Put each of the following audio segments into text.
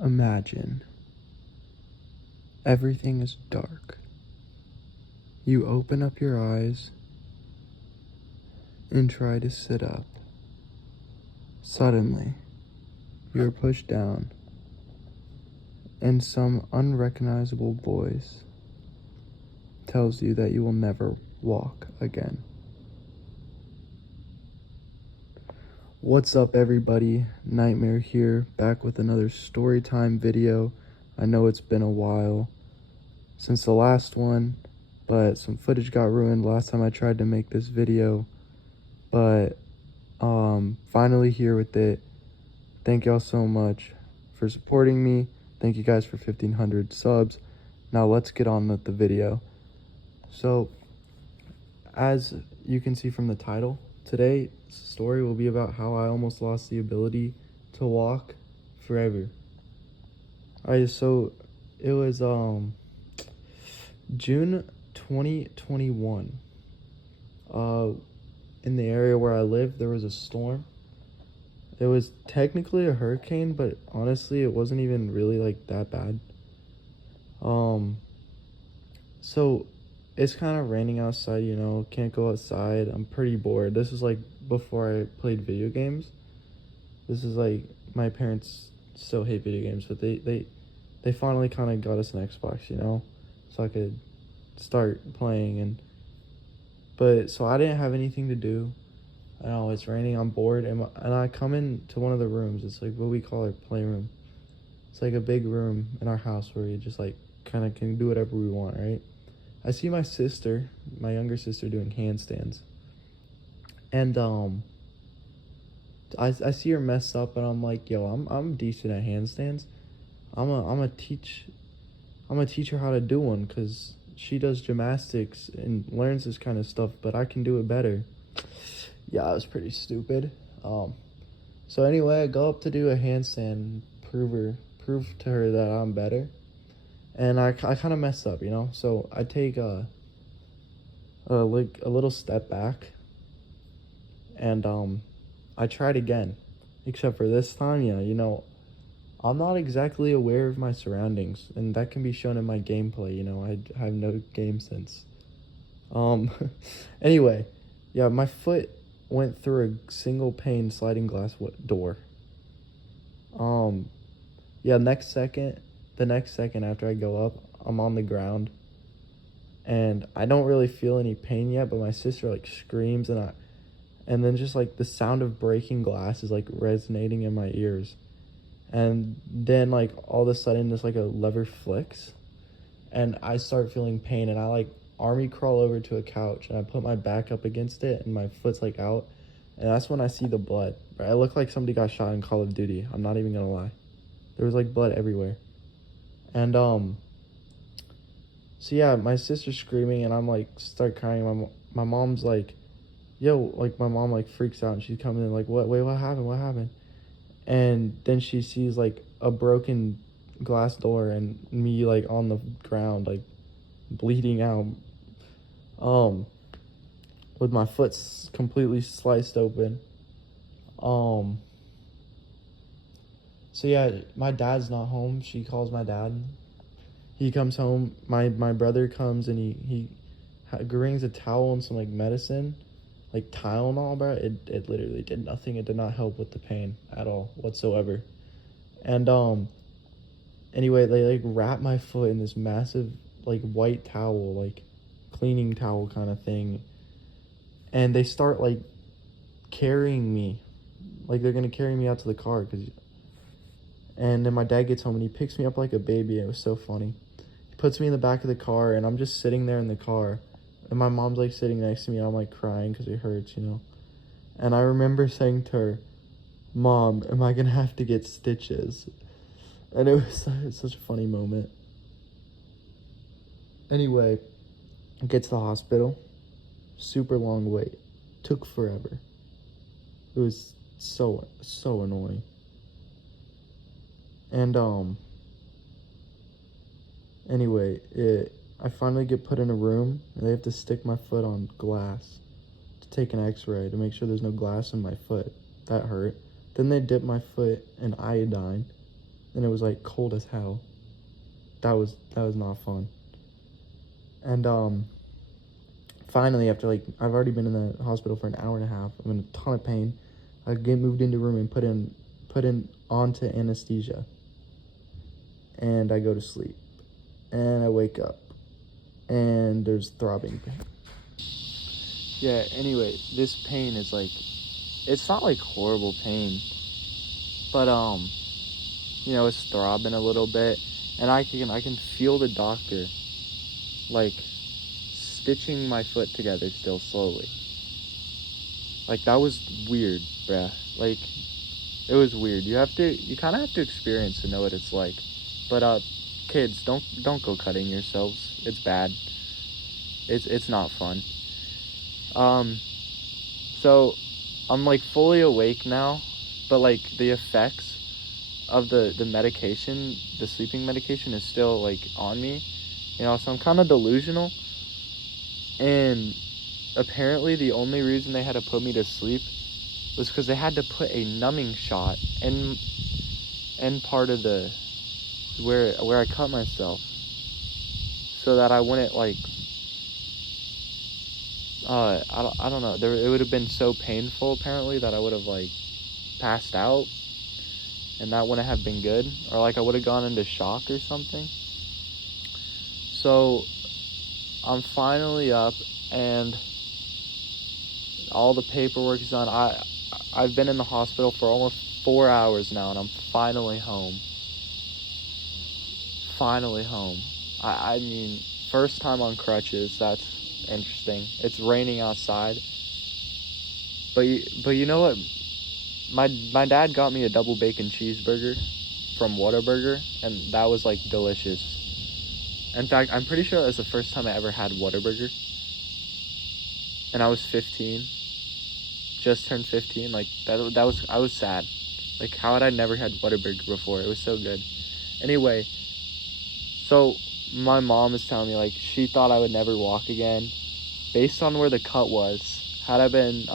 Imagine everything is dark. You open up your eyes and try to sit up. Suddenly, you're pushed down, and some unrecognizable voice tells you that you will never walk again. What's up, everybody? NightMare here, back with another story time video. I know it's been a while since the last one, but some footage got ruined last time I tried to make this video. But finally here with it. Thank y'all so much for supporting me. Thank you guys for 1,500 subs. Now let's get on with the video. So, as you can see from the title, today's story will be about how I almost lost the ability to walk forever. Alright, so it was June 2021. In the area where I live, there was a storm. It was technically a hurricane, but honestly, it wasn't even really like that bad. So it's kind of raining outside, can't go outside. I'm pretty bored. This is like before I played video games. This is like, my parents still hate video games, but they finally kind of got us an Xbox, so I could start playing. So I didn't have anything to do. I know it's raining, I'm bored, and I come into one of the rooms. It's like what we call our playroom. It's like a big room in our house where we just like kind of can do whatever we want, right? I see my sister, my younger sister, doing handstands, and I see her mess up, and I'm like, yo, I'm decent at handstands. I'm gonna teach her how to do one, cause she does gymnastics and learns this kind of stuff, but I can do it better. Yeah, it was pretty stupid. So anyway, I go up to do a handstand, prove to her that I'm better, and I kind of mess up, So I take a little step back, and I tried again, except for this time, I'm not exactly aware of my surroundings, and that can be shown in my gameplay. I have no game sense. Anyway, yeah, my foot went through a single pane sliding glass door. Yeah, the next second after I go up, I'm on the ground, and I don't really feel any pain yet, but my sister like screams, and then just like the sound of breaking glass is like resonating in my ears, and then like all of a sudden just like a lever flicks, and I start feeling pain, and I like army crawl over to a couch, and I put my back up against it, and my foot's like out, and that's when I see the blood. Right? I look like somebody got shot in Call of Duty. I'm not even gonna lie. There was like blood everywhere. And so yeah, my sister's screaming, and I'm like start crying. My mom's like, yo, like my mom like freaks out, and she's coming in like, what happened? And then she sees like a broken glass door and me like on the ground like bleeding out, with my foot completely sliced open. So yeah, my dad's not home. She calls my dad. He comes home. My brother comes, and he brings a towel and some like medicine, like Tylenol, bro. It literally did nothing. It did not help with the pain at all whatsoever. And anyway, they like wrap my foot in this massive like white towel, like cleaning towel kind of thing, and they start like carrying me, like they're gonna carry me out to the car, and then my dad gets home, and he picks me up like a baby. It was so funny. He puts me in the back of the car, and I'm just sitting there in the car, and my mom's like sitting next to me, and I'm like crying because it hurts, and I remember saying to her, Mom, am I gonna have to get stitches? And it was such a funny moment. Anyway, I get to the hospital. Super long wait. Took forever. It was so annoying. And anyway, I finally get put in a room, and they have to stick my foot on glass to take an x-ray to make sure there's no glass in my foot. That hurt. Then they dip my foot in iodine, and it was like cold as hell. That was not fun. And finally, after like I've already been in the hospital for an hour and a half, I'm in a ton of pain. I get moved into a room and put in onto anesthesia, and I go to sleep, and I wake up, and there's throbbing pain. Yeah. Anyway, this pain is like, it's not like horrible pain, but it's throbbing a little bit, and I can feel the doctor like stitching my foot together still slowly. Like, that was weird, bruh. Like, it was weird. You kind of have to experience to know what it's like. But kids, don't go cutting yourselves. It's bad. It's not fun. So I'm like fully awake now, but like the effects of the medication, the sleeping medication, is still like on me, so I'm kind of delusional. And apparently the only reason they had to put me to sleep was because they had to put a numbing shot in part of the where I cut myself, so that I wouldn't like I don't know, it would have been so painful apparently that I would have like passed out, and that wouldn't have been good, or like I would have gone into shock or something. So I'm finally up, and all the paperwork is done. I've been in the hospital for almost 4 hours now, and I'm finally home. I mean, first time on crutches. That's interesting. It's raining outside, but you know what? My dad got me a double bacon cheeseburger from Whataburger, and that was like delicious. In fact, I'm pretty sure it was the first time I ever had Whataburger, and I was 15. Just turned 15. Like that was, I was sad. Like, how had I never had Whataburger before? It was so good. Anyway, so my mom is telling me like she thought I would never walk again, based on where the cut was. Had I been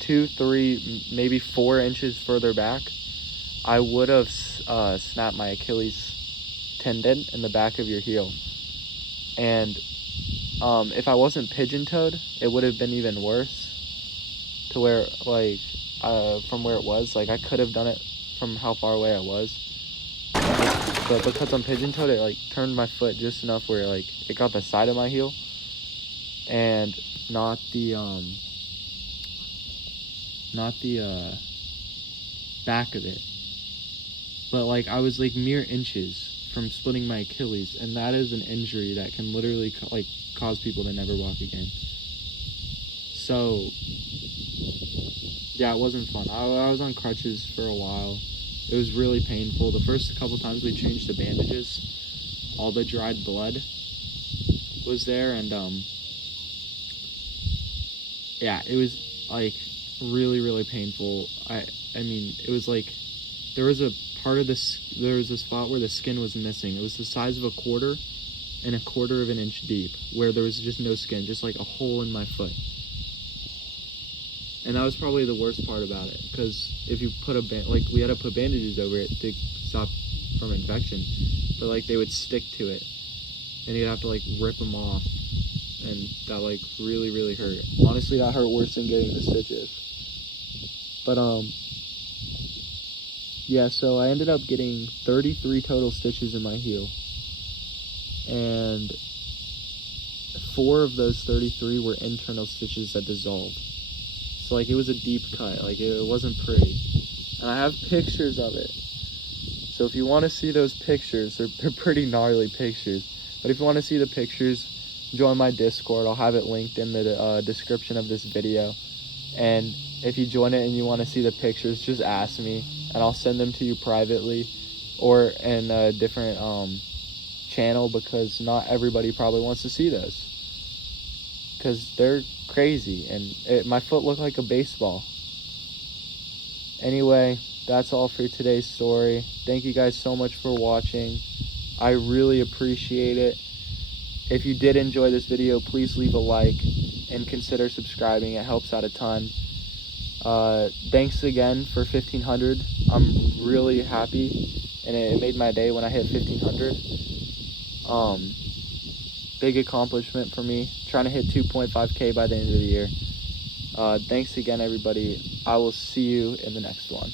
2, 3, maybe 4 inches further back, I would have snapped my Achilles tendon in the back of your heel. And if I wasn't pigeon-toed, it would have been even worse. To where like from where it was, like I could have done it from how far away I was, but because I'm pigeon-toed, it like turned my foot just enough where like it got the side of my heel and not the back of it. But like I was like mere inches from splitting my Achilles, and that is an injury that can literally like cause people to never walk again. So yeah, it wasn't fun. I was on crutches for a while. It was really painful. The first couple times we changed the bandages, all the dried blood was there, and yeah, it was like really, really painful. I mean, it was like there was a spot where the skin was missing. It was the size of a quarter and a quarter of an inch deep, where there was just no skin, just like a hole in my foot. And that was probably the worst part about it, because if you put we had to put bandages over it to stop from infection, but like they would stick to it, and you'd have to like rip them off, and that like really, really hurt. Honestly, that hurt worse than getting the stitches. But yeah, so I ended up getting 33 total stitches in my heel, and 4 of those 33 were internal stitches that dissolved. So like it was a deep cut, like it wasn't pretty, and I have pictures of it. So if you want to see those pictures, they're pretty gnarly pictures. But if you want to see the pictures, join my Discord. I'll have it linked in the description of this video. And if you join it and you want to see the pictures, just ask me, and I'll send them to you privately or in a different channel, because not everybody probably wants to see those, because they're crazy, and my foot looked like a baseball. Anyway, that's all for today's story. Thank you guys so much for watching. I really appreciate it. If you did enjoy this video, please leave a like and consider subscribing. It helps out a ton. Thanks again for 1,500. I'm really happy. and it made my day when I hit 1,500. Big accomplishment for me, trying to hit 2.5K by the end of the year. Thanks again, everybody. I will see you in the next one.